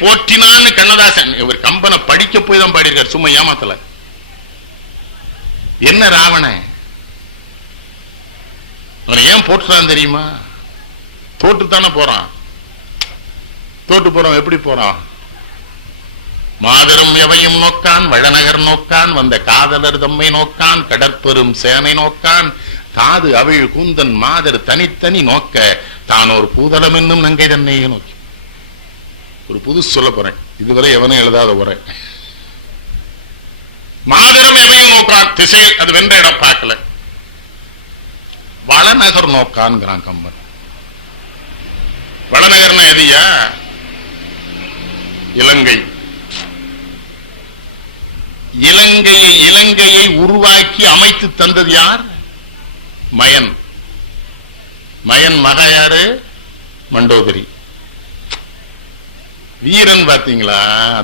போற்றினான்னு கண்ணதாசன் இவர் கம்பனை படிக்க போய் தான் பாடியிருக்கார் சும்மா ஏமாத்தல. என்ன ராவணன்? அவனை ஏன் போட்டுறான் தெரியுமா? தோட்டு தானே போறான். தோட்டு போறான் எப்படி போறான்? மாதரும் எவையும் நோக்கான் வளநகர் நோக்கான் வந்த காதலர் தம்மை நோக்கான் கடற்பெரும் சேனை நோக்கான் காது அவிழ் கூந்தன் மாதர் தனித்தனி நோக்க தான் ஒரு பூதலம் என்னும் நங்கை தன்னையே நோக்கி. ஒரு புது சொல்ல போறேன். இதுவரை எவனும் எழுதாத உரை. மாதரும் எவையும் நோக்கான் திசையில் அது வென்ற இடம் பார்க்கல. வளநகர் நோக்கான்ங்கிறான் கம்பன். வளநகர்னா எதியா இலங்கை. இலங்கையை இலங்கையை உருவாக்கி அமைத்து தந்தது யார்? மயன். மயன் மக யாரு? மண்டோதரி. வீரன் பாத்தீங்களா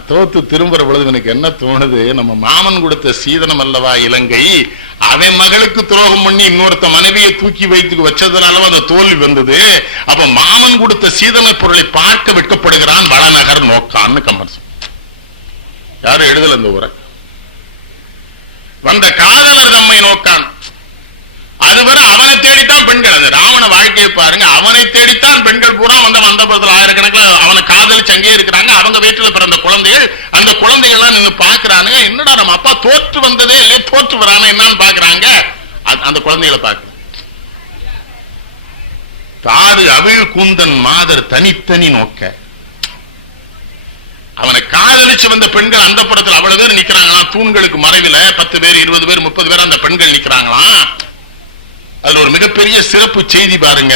தோத்து திரும்புற பொழுது எனக்கு என்ன தோணுது? நம்ம மாமன் கொடுத்த சீதனம் அல்லவா இலங்கை? அவன் மகளுக்கு துரோகம் பண்ணி இன்னொருத்த மனைவியை தூக்கி வைத்து வச்சதுனாலவா அந்த தோல்வி வந்தது? அப்ப மாமன் கொடுத்த சீதன பொருளை பார்க்க வெட்கப்படுகிறான் வளநகர் நோக்கான்னு கம்பன் யாரும் எழுதல இந்த ஊரை? வந்த காதலர் நம்மை நோக்கான். அதுவரை அவனை தேடித்தான் பெண்கள். அந்த ராவண வாழ்க்கையை பாருங்க. அவனை தேடித்தான் பெண்கள் பூரா வந்த மந்தபுரத்தில் ஆயிரக்கணக்கில் இருக்கிறாங்க அவங்க வீட்டுல பிறந்த குழந்தைகள் அந்த குழந்தைகள் எல்லாம் நின்று பாக்குறானுங்க என்னடா நம்ம அப்பா தோற்று வந்ததே இல்லையே தோற்று வரானே என்னன்னு பாக்குறாங்க அந்த குழந்தைகளை பாக்கு தாது அவிழ் கூந்தன் மாதர் தனித்தனி நோக்க. அவனை காதலிச்சு வந்த பெண்கள் அந்த படத்தில் அவ்வளவு பேர் நிக்கிறாங்களாம் தூண்களுக்கு மறைவில பத்து பேர் இருபது பேர் முப்பது பேர் அந்த பெண்கள் நிக்கிறாங்களாம் அதுல ஒரு மிகப்பெரிய சிறப்பு செய்தி பாருங்க.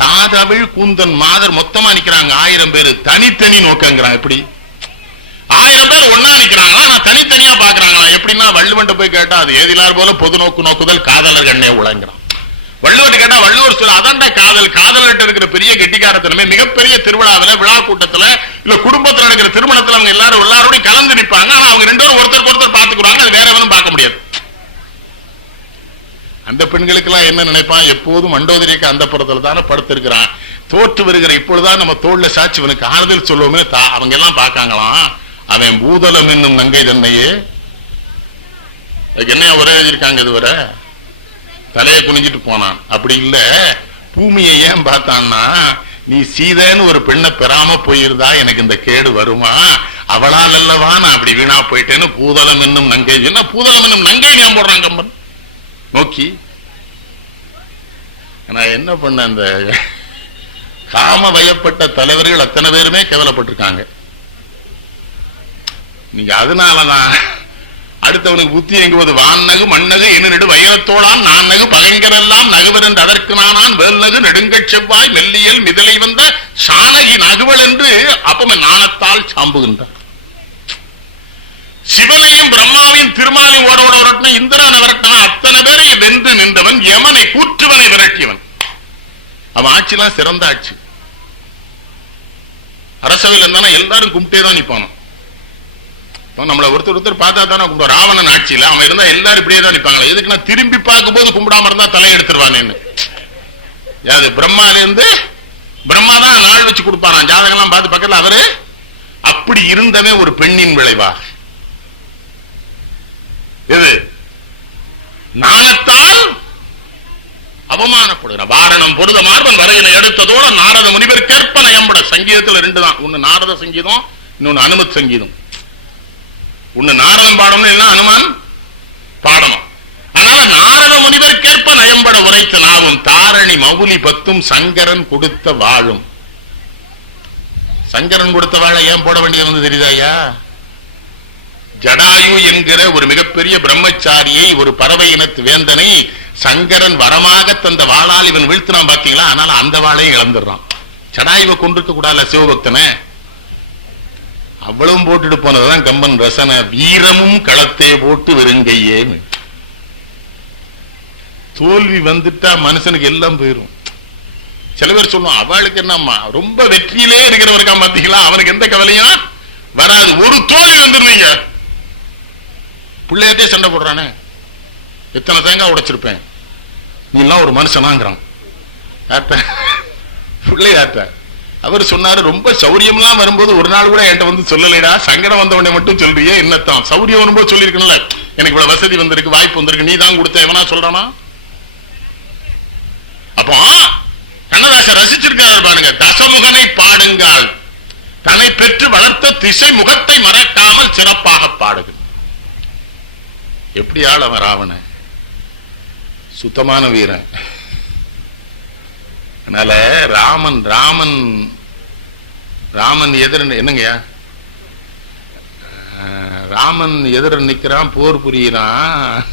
தாதவிழ் கூந்தன் மாதர் மொத்தமா நிக்கிறாங்க. ஆயிரம் பேர். தனித்தனி நோக்கங்கிறான் எப்படி? ஆயிரம் பேர் ஒன்னா நிக்கிறாங்களா? நான் தனித்தனியா பாக்குறாங்களா? எப்படின்னா வள்ளுவன் போய் கேட்டா அது ஏதிலார் போல பொது நோக்கு நோக்குதல் காதலர் கண்ணே உழங்குறான் வள்ளுவர் கேட்டா வள்ளுவர் சொல்ல அதான்டா காதல். காதலர்கிட்ட இருக்கிற பெரிய கெட்டிக்காரத்தனமே மிகப்பெரிய திருவிழாவில விழா கூட்டத்துல இல்ல குடும்பத்துல நடக்கிற திருமணத்துல அவங்க எல்லாரும் எல்லாரோடையும் கலந்து நிற்பாங்க ஆனா அவங்க ரெண்டு பேரும் ஒருத்தருக்கு ஒருத்தர் பாத்துக்குறாங்க. அது வேற எவனும் பார்க்க முடியாது. அந்த பெண்களுக்கு எல்லாம் என்ன நினைப்பான்? எப்போதும் மண்டோதரிக்கு அந்த புறத்துல தானே படுத்திருக்கிறான். தோற்று வருகிற இப்பொழுதுதான் நம்ம தோல்ல சாட்சி இவனுக்கு ஆறுதல் சொல்லுவோமே தா- அவங்க எல்லாம் பார்க்காங்களாம். அவன் பூதலம் என்னும் நங்கை தன்னையே. அதுக்கு என்ன ஒரே எழுதியிருக்காங்க இதுவரை? தலையை குனிஞ்சிட்டு போனான். அப்படி இல்ல. பூமியை ஏன் பார்த்தான்னா நீ சீதைன்னு ஒரு பெண்ணை பெறாம போயிருந்தா எனக்கு இந்த கேடு வருமா? அவளால் அல்லவா நான் அப்படி வீணா போயிட்டேன்னு பூதலம் என்னும் நங்கை என்ன பூதலம் என்னும் நங்கை ஞாபகம் போடுறான் கம்பன். நோக்கி நான் என்ன பண்ண அந்த காம வயப்பட்ட தலைவர்கள் அத்தனை பேருமே கேவலப்பட்டிருக்காங்க. நீங்க அதனாலதான் அடுத்தவனுக்கு புத்தி எங்குவது வான்னகு மண்ணகு என்னிடு வயலத்தோடான் நான் நகு பகைங்கரெல்லாம் நகுவர் என்று அதற்கு நானான் வேல்நகு நெடுங்கச் செவ்வாய் மெல்லியல் மிதலை வந்த சாணகி நகுவல் என்று அப்பமே நாணத்தால் சாம்புகின்றான் சிவனையும் பிரம்மாவையும் திருமாலையும் ஓடோட ஓட விரட்டின இந்திரனை அத்தனை பேரையும் வென்று நின்றவன் யமனை கூற்றுவனை விரட்டியவன். அவன் ஆட்சிலாம் சிறந்த ஆட்சி அரசவையில் இருந்தானா எல்லாரும் கும்பிட்டே தான் நிப்பானோ நம்மளை ஒருத்தர் ஒருத்தர் பார்த்தா தானே கும்பிடும் ராவணன் ஆட்சியில அவன் இருந்தா எல்லாரும் இப்படியே தான் நிப்பாங்களா எதுக்குன்னா திரும்பி பார்க்கும் போது கும்பிடாம இருந்தா தலை எடுத்துருவானேன்னு. யாரு? பிரம்மால இருந்து பிரம்மா தான் நாள் வச்சு கொடுப்பாராம் ஜாதகம் எல்லாம் பார்த்து பக்கத்துல அவரு அப்படி இருந்தவன் ஒரு பெண்ணின் விளைவா. எது நாணத்தால் அவமானப்படுகிற வாரணம் பொருத மார்பன் வரையில எடுத்ததோட நாரத முனிவர் கற்பனை எம்பட சங்கீதத்துல ரெண்டு தான். ஒண்ணு நாரத சங்கீதம் இன்னொன்னு அனுமத் சங்கீதம். ஒண்ணு நாரதம் பாடணும் இல்லைன்னா அனுமான்? பாடணும் அதனால நாரத முனிவர் கேற்ப நயம்பட உரைத்த நாவும் தாரணி மவுலி பத்தும் சங்கரன் கொடுத்த வாழும். சங்கரன் கொடுத்த வாழை ஏன் போட வேண்டியது வந்து தெரியுதாயா ஜடாயு என்கிற ஒரு மிகப்பெரிய பிரம்மச்சாரியை ஒரு பறவை இனத்து வேந்தனை சங்கரன் வரமாக தந்த வாழால் இவன் வீழ்த்தினான் பாத்தீங்களா? அதனால அந்த வாழையும் இழந்துடுறான். ஜடாயுவை கொண்டிருக்க கூடாதுல சிவபக்தனை? அவ்வளவும் போட்டுட்டு போனதுதான் கம்பன் ரசன வீரமும் களத்தை போட்டு வெறுங்கையே தோல்வி வந்துட்டா மனுஷனுக்கு எல்லாம் போயிடும் சில பேர் சொல்லுவோம் அவளுக்கு என்னம்மா? ரொம்ப வெற்றியிலே இருக்கிறவருக்கான் பாத்தீங்களா? அவனுக்கு எந்த கவலையும் வராது. ஒரு தோல்வி வந்துருவீங்க. பிள்ளையாட்டே சண்டை போடுறானே. எத்தனை தேங்காய் உடைச்சிருப்பேன். நீலாம் ஒரு மனுஷனாங்கிறான். யார்ட்ட பிள்ளையாட்ட அவர் சொன்னாரு ரொம்ப சௌரியம்லாம் வரும்போது ஒரு நாள் கூட என்கிட்ட வந்து சொல்லலைடா. சங்கடம் வந்தவனே மட்டும் சொல்றியே என்னத்தான்? சௌரியம் வரும்போது சொல்லியிருக்கணும்ல. எனக்கு இவ்வளவு வசதி வந்திருக்கு வாய்ப்பு வந்திருக்கு நீ தான் கொடுத்த எவனா சொல்றானா? அப்போ கண்ணதாசன் ரசிச்சிருக்காரு பாருங்க தசமுகனை பாடுங்கள். தன்னை பெற்று வளர்த்த திசை முகத்தை மறக்காமல் சிறப்பாக பாடுது எப்படி ஆள் அவன் ராவணன்? சுத்தமான வீரன். அதனால ராமன் ராமன் ராமன் எதிர என்னங்கய்யா? ராமன் எதிர நிக்கிறான் போர் புரியிறான்.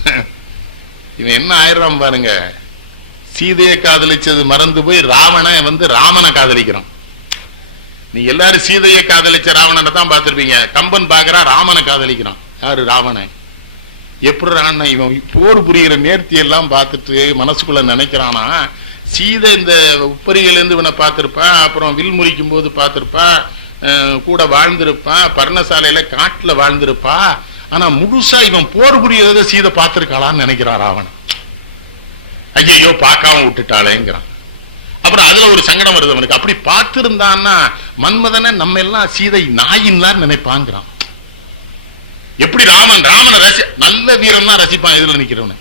இவன் என்ன ஆயிடுறான் பாருங்க. சீதையை காதலிச்சது மறந்து போய் ராவண வந்து ராமனை காதலிக்கிறான். நீ எல்லாரும் சீதையை காதலிச்ச ராவணனை தான் பார்த்திருப்பீங்க. கம்பன் பாக்குறான் ராமனை காதலிக்கிறான். யாரு ராவணன்? எப்படி இவன் போர் புரிகிற நேர்த்தியெல்லாம் பார்த்துட்டு மனசுக்குள்ள நினைக்கிறானா? சீதை இந்த உப்பரிகள் இவனை பார்த்திருப்பான் அப்புறம் வில் முறிக்கும் போது பார்த்திருப்பான் கூட வாழ்ந்திருப்பான் பர்ணசாலையில் காட்டுல வாழ்ந்திருப்பா. ஆனா முழுசா இவன் போர் புரியறத சீதை பார்த்துருக்காளான்னு நினைக்கிறான் ராவணன் ஐயோ பார்க்காம விட்டுட்டாளேங்கிறான். அப்புறம் அதுல ஒரு சங்கடம் வருது அவனுக்கு. அப்படி பார்த்திருந்தான்னா மன்மதனை நம்ம எல்லாம் சீதை நாயின்லாம் நினைப்பாங்கிறான். எப்படி ராமன் ராமனை ரசி நல்ல வீரன் தான் ரசிப்பான் எதிரில் நிக்கிறவன.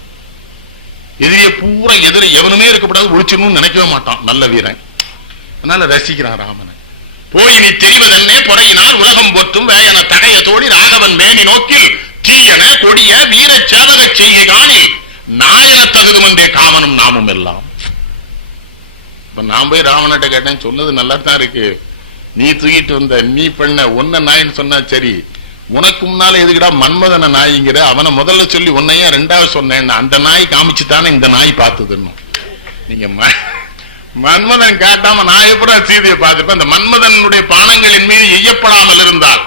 எதிரிய பூரா எதிர எவனுமே இருக்கக்கூடாது ஒழிச்சிடணும்னு நினைக்கவே மாட்டான் நல்ல வீரன். அதனால ரசிக்கிறான் ராமனை. போய் நீ தெரிவதன்னே பொறையினால் உலகம் போற்றும் வேயன தடைய தோழி ராகவன் மேனி நோக்கில் தீயன கொடிய வீர சேவக செய்கை காணி. நாயன தகுதுமன்றே காமனும் நாமும் எல்லாம். இப்ப நான் போய் ராவணட்ட கேட்டேன் சொன்னது நல்லா தான் இருக்கு. நீ தூக்கிட்டு வந்த நீ பண்ண ஒன்ன நாயின்னு சொன்னா சரி உனக்கு முன்னால எதுக்குடா மன்மதன நாய்ங்கிற? அவனை முதல்ல சொல்லி உன்னையே ரெண்டாவது சொன்னேன் அந்த நாய் காமிச்சு தானே இந்த நாய் பார்த்ததுன்னு. நீங்க ம- மன்மதன் காட்டாம நான் எப்படா சீதையை பார்த்துப்பேன்? அந்த மன்மதனுடைய பானங்களின் மீது எய்யப்படாமல் இருந்தால்.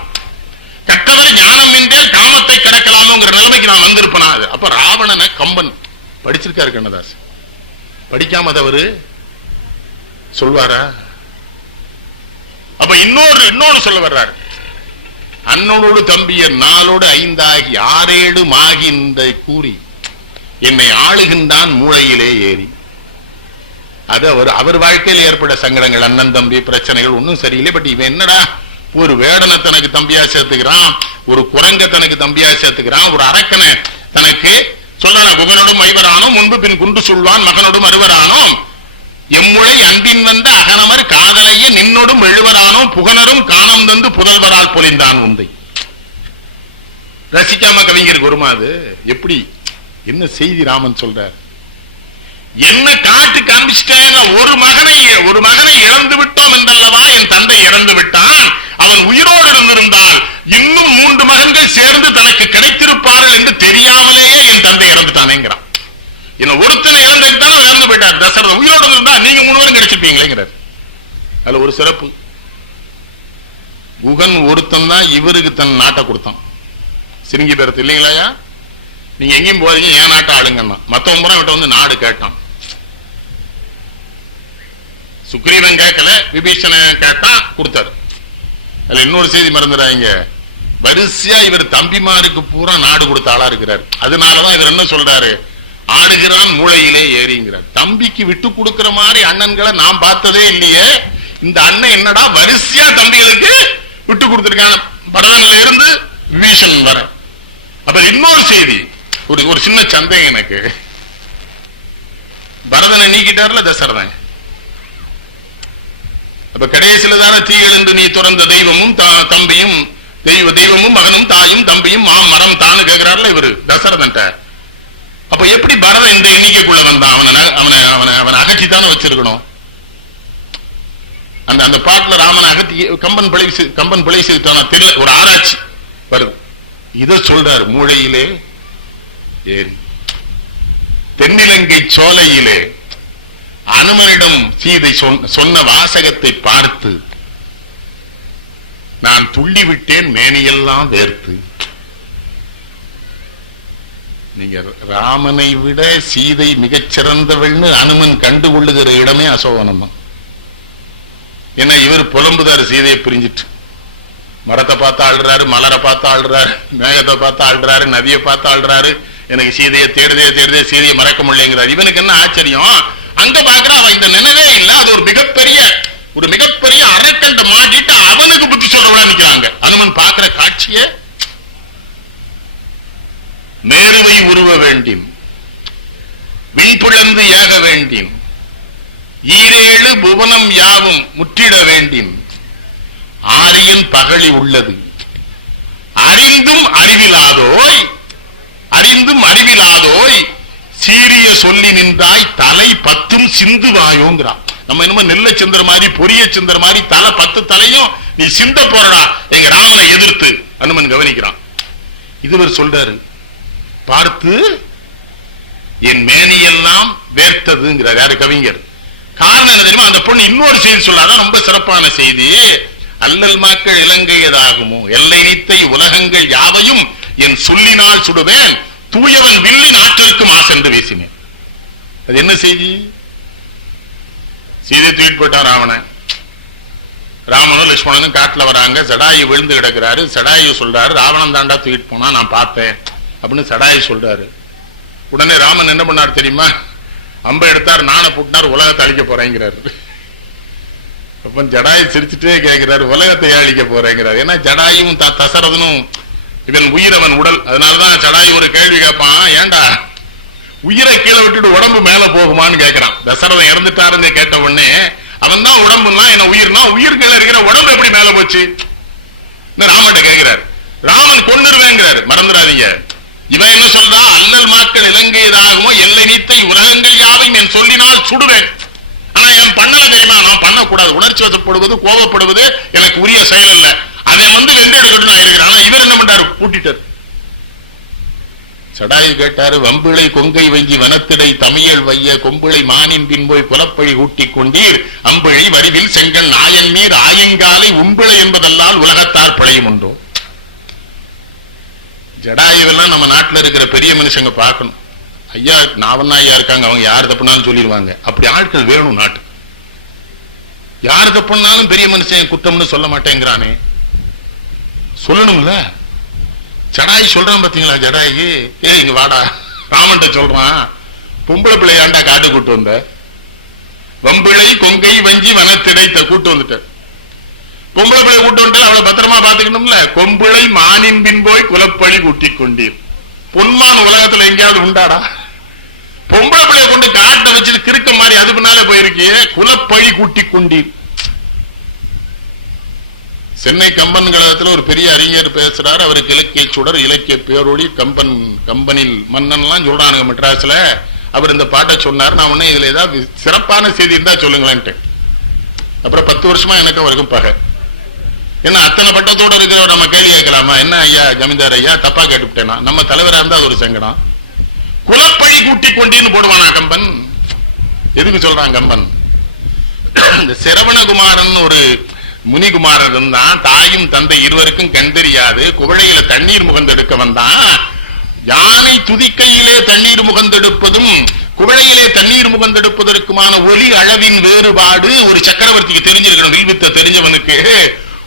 கற்றவர் ஞானம் என்றே காமத்தை கிடக்கலாமோங்கிற நிலைமைக்கு நான் வந்திருப்பேனா அது? அப்ப ராவணனை கம்பன். படிச்சிருக்காரு கண்ணதாஸ் படிக்காம தவறு சொல்வாரா? அப்ப இன்னொரு இன்னொரு சொல்ல வர்றாரு. அண்ணனோடு தம்பியர் நாளோடு ஐந்தாகி ஆறேடு மாகி கூறி என்னை ஆளுகின்றான் மூளையிலே ஏறி. அது அவர் அவர் வாழ்க்கையில் ஏற்பட்ட சங்கடங்கள் அண்ணன் தம்பி பிரச்சனைகள் ஒன்றும் சரியில்லை பட் இவன் என்னடா? ஒரு வேடனை தனக்கு தம்பியா சேர்த்துக்கிறான் ஒரு குரங்க தனக்கு தம்பியா சேர்த்துக்கிறான் ஒரு அரக்கனை தனக்கு சொல்றான் குகனோடும் ஐவரானோம் முன்பு பின் குண்டு சொல்வான் மகனோடும் அறுவரானோம். எம்முளை அன்பின் வந்த அகனமர் காதலையே நின்னோடும் எழுவரானோம் புகனரும் காணம் தந்து புதல்வரால் பொழிந்தான் உந்தை. ரசிக்காம கவிஞருக்கு வருமா அது? எப்படி? என்ன செய்தி ராமன் சொல்றார்? என்ன காட்டு காமிச்சிட்டேன் ஒரு மகனை ஒரு மகனை இழந்து விட்டோம் என்றல்லவா? என் தந்தை இறந்து விட்டான். அவன் உயிரோடு இருந்திருந்தால் இன்னும் மூன்று மகன்கள் சேர்ந்து தனக்கு கிடைத்திருப்பார்கள் என்று தெரியாமலேயே என் தந்தை இறந்துட்டானேங்கிறான். என்ன ஒருத்தனை இறந்துட்டாலும் இறந்து போயிட்டான் நீங்க மூணு பேரும் கிடைச்சிருப்பீங்களேங்கிறார். அதுல ஒரு சிறப்பு. குகன் ஒருத்தன் தான் இவருக்கு தன் நாட்டை கொடுத்தான். சிறுங்கி பேரத்து இல்லைங்களாயா நீங்க எங்கேயும் போறீங்க என் நாட்டை ஆளுங்கன்னா. மத்தவங்க பூரா விட்ட வந்து நாடு கேட்டான். சுக்ரீவன் கேட்கல விபீஷணன் கேட்டான் கொடுத்தாரு. அதுல இன்னொரு செய்தி மறந்துடாங்க வரிசையா இவர் தம்பிமாருக்கு பூரா நாடு கொடுத்த ஆளா இருக்கிறார். அதனாலதான் இவர் என்ன சொல்றாரு? ஆடுகிறான் மூளையிலே ஏறிங்கிறார். தம்பிக்கு விட்டு கொடுக்கிற மாதிரி அண்ணன்களை நான் பார்த்ததே இல்லையே. இந்த அண்ணன் என்னடா வரிசையா தம்பிகளுக்கு விட்டு கொடுத்திருக்கான். பரதங்கள்ல இருந்து விபீஷன் வர. அப்ப இன்னொரு செய்தி. ஒரு ஒரு சின்ன சந்தேகம் எனக்கு. பரதனை நீக்கிட்டார்ல தசரதன். அப்ப கடைசியில தானே தீ எழுந்து நீ துறந்த தெய்வமும் தா- தம்பியும் தெய்வ தெய்வமும் மகனும் தாயும் தம்பியும் மா மரம் தானு கேட்கிறார்ல இவரு தசரதன்ட்ட. அப்ப எப்படி பரதன் இந்த எண்ணிக்கைக்குள்ள வந்தான்? அவனை அவனை அவனை அவனை அகற்றி தானே வச்சிருக்கணும். அந்த அந்த பாட்டுல ராமன் அகத்தி கம்பன் பிழை கம்பன் பிழை தெரியல ஒரு ஆராய்ச்சி. வருது இத சொல்றாரு மூளையிலே ஏறி தென்னிலங்கை சோலையிலே அனுமனிடம் சீதை சொன்ன- சொன்ன வாசகத்தை பார்த்து நான் துள்ளி விட்டேன் மேனியெல்லாம் வேர்த்து. நீங்க ராமனை விட சீதை மிகச்சிறந்தவள்னு அனுமன் கண்டுகொள்ளுகிற இடமே அசோகனம் தான். ஏன்னா இவர் புலம்புதார் சீதையை பிரிஞ்சிட்டு. மரத்தை பார்த்து ஆள்றாரு மலரை பார்த்து ஆள்றாரு மேகத்தை பார்த்து ஆள்றாரு நதியை பார்த்து ஆள்றாரு. எனக்கு சீதையை தேடுதே தேடுதே சீதையை மறக்க முடியலைங்கிறார். இவனுக்கு என்ன ஆச்சரியம்? அங்க பாக்குற அவன் இந்த நினைவே இல்ல. அது ஒரு மிகப்பெரிய ஒரு மிகப்பெரிய அறக்கண்ட மாட்டிட்டு அவனுக்கு புத்தி சொல்றவனா நிக்கிறாங்க. அனுமன் பாக்குற காட்சியை மேருவை உருவ வேண்டும். விண்புழந்து ஏக வேண்டும். ஈரேழு புவனம் யாவும் முற்றிட வேண்டும். ஆரியன் பகழி உள்ளது. அறிந்தும் அறிவிலாதோய் அறிந்தும் அறிவிலாதோய் சீரிய சொல்லி நின்றாய் தலை பத்தும் சிந்துவாயோங்கிறான். நம்ம என்னமோ நெல்ல சிந்தர் மாதிரி பொரிய சிந்தர் மாதிரி தலை பத்து தலையும் நீ சிந்த போறடா எங்க ராமனை எதிர்த்து அனுமன் கவனிக்கிறான். இதுவர் சொல்றாரு பார்த்து என் மேனியெல்லாம் வேர்த்ததுங்கிறார். யாரு? கவிஞர். காரணம் என்ன தெரியுமா? அந்த பொண்ணு இன்னொரு செய்தி சொல்லாதான் ரொம்ப சிறப்பான செய்தி. அல்லல் மாக்கள் இலங்கையதாகுமோ? எல்லை நீத்தை உலகங்கள் யாவையும் என் சொல்லினால் சுடுவேன். தூயவன் வில்லின் ஆற்றலுக்கு மாசென்று வீசினேன். அது என்ன செய்தி? சீதை தூக்கிட்டு போட்டான் ராவணன். ராமனும் லட்சுமணனும் காட்டுல வராங்க. சடாயு விழுந்து கிடக்குறாரு. சடாயு சொல்றாரு ராவணன் தாண்டா தூக்கிட்டு போனா நான் பார்த்தேன் அப்படின்னு சடாயு சொல்றாரு. உடனே ராமன் என்ன பண்ணார் தெரியுமா? அம்ப எடுத்தார் நானை புட்டினார் உலகத்தை அழிக்க போறேங்கிறாரு. அப்ப ஜடாயு சிரிச்சுட்டே கேட்கிறாரு உலகத்தை அழிக்க போறேங்கிறாரு. ஏன்னா ஜடாயும் த- தசரதனும் இவன் உயிரவன் உடல். அதனாலதான் ஜடாயு ஒரு கேள்வி கேட்பான் ஏன்டா உயிரை கீழே விட்டுட்டு உடம்பு மேல போகுமான்னு கேட்கிறான் தசரதன் இறந்துட்டாருன்னு கேட்ட உடனே அவன் தான் உடம்புனா என்ன உயிர்னா? உயிர் கீழே இருக்கிற உடம்பு எப்படி மேல போச்சு? ராமன் கேட்கிறார் ராமன் கொண்டுருவேங்கிறாரு மறந்துடாதீங்க. இவன் என்ன சொல்றா? அல்லல் மாக்கள் இலங்கையதாகுமோ எல்லை நீத்த உலகங்கள் யாவையும் என் சொல்லினால் சுடுவேன். ஆனா என் பண்ணல தெரியுமா? நான் பண்ணக்கூடாது. உணர்ச்சி வசப்படுவது கோபப்படுவது எனக்கு உரிய செயல் அல்ல. அதை வந்து வென்று எடுக்கட்டும் நான் இருக்கிறேன் ஆனா இவர் என்ன பண்றாரு? கூட்டிட்டார். சடாயு கேட்டாரு வம்பிளை கொங்கை வஞ்சி வனத்திடை தமிழ் வைய கொம்பிளை மானின் பின் போய் புலப்பழி ஊட்டிக் கொண்டீர். அம்பிழை வரிவில் செங்கல் நாயன் நீர் ஆயங்காலை உம்பிளை என்பதல்லால் உலகத்தார் பழையும் உண்டோ? ஜடாயுவெல்லாம் நம்ம நாட்டுல இருக்கிற பெரிய மனுஷங்க பார்க்கணும். ஐயா நாவண்ணா ஐயா இருக்காங்க அவங்க யார் தப்புனாலும் சொல்லிடுவாங்க. அப்படி ஆட்கள் வேணும் நாட்டு. யார் தப்புனாலும் பெரிய மனுஷன் குற்றம்னு சொல்ல மாட்டேங்கிறானே. சொல்லணும்ல? ஜடாயி சொல்றான் பாத்தீங்களா ஜடாயி? ஏ இங்க வாடா. ராமன்ட்ட சொல்றான் பொம்பளை பிள்ளையாண்டா காட்டு கூட்டு வந்த? வம்பிளை கொங்கை வஞ்சி வனத்திடைத்த கூட்டு வந்துட்ட. பொம்பளை பிள்ளை கூட்டு வந்துட்டு அவளை பத்திரமா பாத்துக்கணும்ல கொம்பிளை மானின்பின் போய் குலப்பழி கூட்டிக் கொண்டீர். பொன்மான் உலகத்துல எங்கேயாவது உண்டாடா? பொம்பளை பிள்ளைய கொண்டு காட்டை வச்சுட்டு கிறுக்க மாதிரி அது பின்னால போயிருக்கீங்க குலப்பழி கூட்டிக் கொண்டீர். சென்னை கம்பன் கழகத்துல ஒரு பெரிய அறிஞர் பேசுறாரு. அவருக்கு இலக்கிய சுடர் இலக்கிய பேரொழி கம்பன் கம்பனில் மன்னன் எல்லாம் சொல்றானுங்க மெட்ராஸ்ல. அவர் இந்த பாட்டை சொன்னார். நான் உடனே இதுல ஏதாவது சிறப்பான செய்தி இருந்தா சொல்லுங்களேன்ட்டு. அப்புறம் பத்து வருஷமா எனக்கு அவருக்கும் பகை. என்ன அத்தனை பட்டத்தோட இருக்கிற நம்ம கேள்வி கேட்கலாமா? என்ன ஐயா ஜமீன்தார் ஐயா தப்பா கேட்டுவிட்டேனா? நம்ம தலைவராக இருந்தா அது ஒரு சங்கடம். குலப்பழி கூட்டி கொண்டின்னு போடுவானா கம்பன்? எதுக்கு சொல்றான் கம்பன்? இந்த சிரவணகுமாரன் ஒரு முனிகுமாரன் இருந்தான் தாயும் தந்தை இருவருக்கும் கண் தெரியாது. குவளையில தண்ணீர் முகந்தெடுக்க வந்தான். யானை துதிக்கையிலே தண்ணீர் முகந்தெடுப்பதும் குவளையிலே தண்ணீர் முகந்தெடுப்பதற்குமான ஒலி அளவின் வேறுபாடு ஒரு சக்கரவர்த்திக்கு தெரிஞ்சிருக்கணும். வில்வித்த தெரிஞ்சவனுக்கு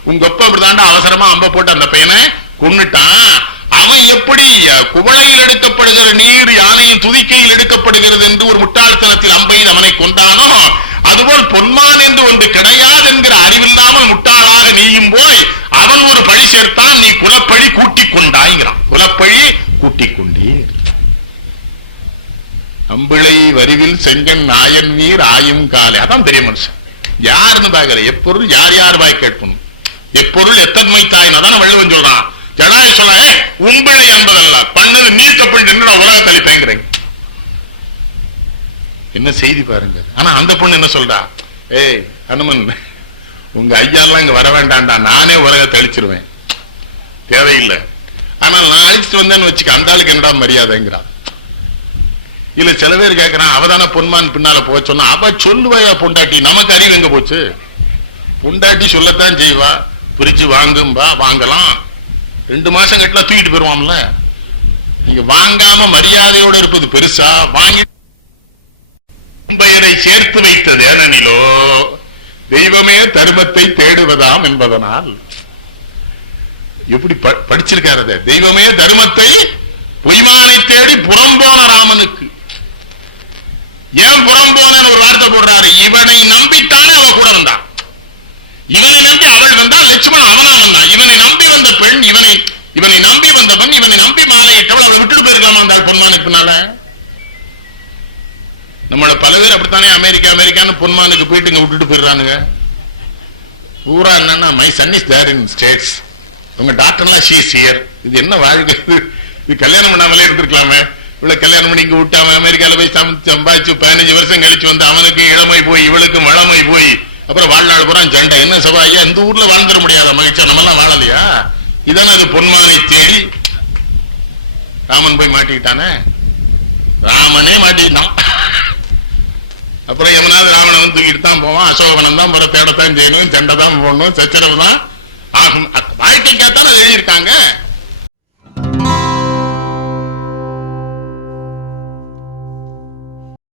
உங்க அப்பா அப்படிதாண்டா அவசரமா அம்ப போட்டு அந்த பையனை கொன்னுட்டான் அவன் எப்படி குவளையில் எடுக்கப்படுகிற நீர் யானையின் துதிக்கையில் எடுக்கப்படுகிறது என்று ஒரு முட்டாள்தனத்தில் அம்பையில் அவனை கொண்டானோ அதுபோல் பொன்மான் என்று ஒன்று கிடையாது என்கிற அறிவில்லாமல் முட்டாளாக நீயும் போய் அவன் ஒரு பழி சேர்த்தான் நீ குலப்பழி கூட்டிக் கொண்டாய்கிறான் குலப்பழி கூட்டிக் கொண்டீர். அம்பிளை வரிவில் செங்கன் நாயன் நீர் ஆயும் காலை. அதான் பெரிய மனுஷன். யாருன்னு பாக்குற எப்பொருள் யார் யார் பாய் கேட்கணும்? எப்பொருள் எத்தன்மை தாய் அதான வள்ளுவன் சொல்றான். ஜடாய சொல்ல உங்களை என்பதல்ல பண்ணது நீ தப்பு நின்று உலக தளிப்பேங்கிறேன் என்ன செய்தி பாருங்க. ஆனா அந்த பொண்ணு என்ன சொல்றா? ஏய் அனுமன் உங்க ஐயாலாம் இங்க வர வேண்டாம்டா. நானே உலகத்தை அழிச்சிருவேன். தேவையில்லை. ஆனால் நான் அழிச்சிட்டு வந்தேன்னு வச்சுக்க அந்த ஆளுக்கு என்னடா மரியாதைங்கிறா. இல்ல சில பேர் கேட்கறான் அவதான பொன்மான் பின்னால போக சொன்னா அவ சொல்லுவாயா பொண்டாட்டி? நமக்கு அறிவு எங்க போச்சு? பொண்டாட்டி சொல்லத்தான் செய்வா. பிரிச்சு வாங்கும்பா வாங்கலாம். ரெண்டு மாசம் கட்டலாம் தூக்கிட்டு போயிருவான்ல. நீங்க வாங்காம மரியாதையோட இருப்பது பெருசா? வாங்கி பெயரை சேர்த்து வைத்தது ஏனெனிலோ தெய்வமே தர்மத்தை தேடுவதாம் என்பதனால். எப்படி ப- படிச்சிருக்காரு தெய்வமே தர்மத்தை பொய்மானை தேடி புறம்போன ராமனுக்கு. ஏன் புறம்போன ஒரு வார்த்தை போடுறாரு? இவனை நம்பித்தானே அவ கூட வந்தான் இவனை நம்பி வந்தவன் இவனை நம்பி மாலையிட்டவள் அவளை விட்டுட்டு போயிருக்கலாமா அந்த பொன்மானுக்கு நம்மள பல பேர் அப்படித்தானே அமெரிக்கா அமெரிக்கான்னு பொன்மானுக்கு போயிட்டு இங்க விட்டுட்டு போயிடுறானுங்க. பூரா என்னன்னா my son is there in States உங்க டாக்டர்லாம் ஷீஸ் ஹியர் இது என்ன வாழ்க்கை இது? கல்யாணம் பண்ணாமலே இருந்திருக்கலாமே. இவ்வளவு கல்யாணம் பண்ணி இங்க விட்டாம அமெரிக்கால போய் சம்பாதிச்சு பதினஞ்சு வருஷம் கழிச்சு வந்து அவனுக்கு இளமை போய் இவளுக்கும் வளமை போய் அப்புறம் வாழ்நாள் பூரா ஜண்டை. என்ன சபா? ஐயா இந்த ஊர்ல வாழ்ந்துட முடியாத மகிழ்ச்சியா நம்ம எல்லாம் வாழலையா? இதான அது பொன்மாரி தேடி ராமன் போய் மாட்டிக்கிட்டானே? ராமனே மாட்டிக்கிட்டான். அப்புறம் எவனாவது ராமனை வந்து தூக்கிட்டு தான் போவான் அசோகனம் தான் பிற தேடத்தான் செய்யணும் சண்டை போடணும் சச்சரவு தான் ஆகும் வாழ்க்கைக்காகத்தான் எழுதியிருக்காங்க.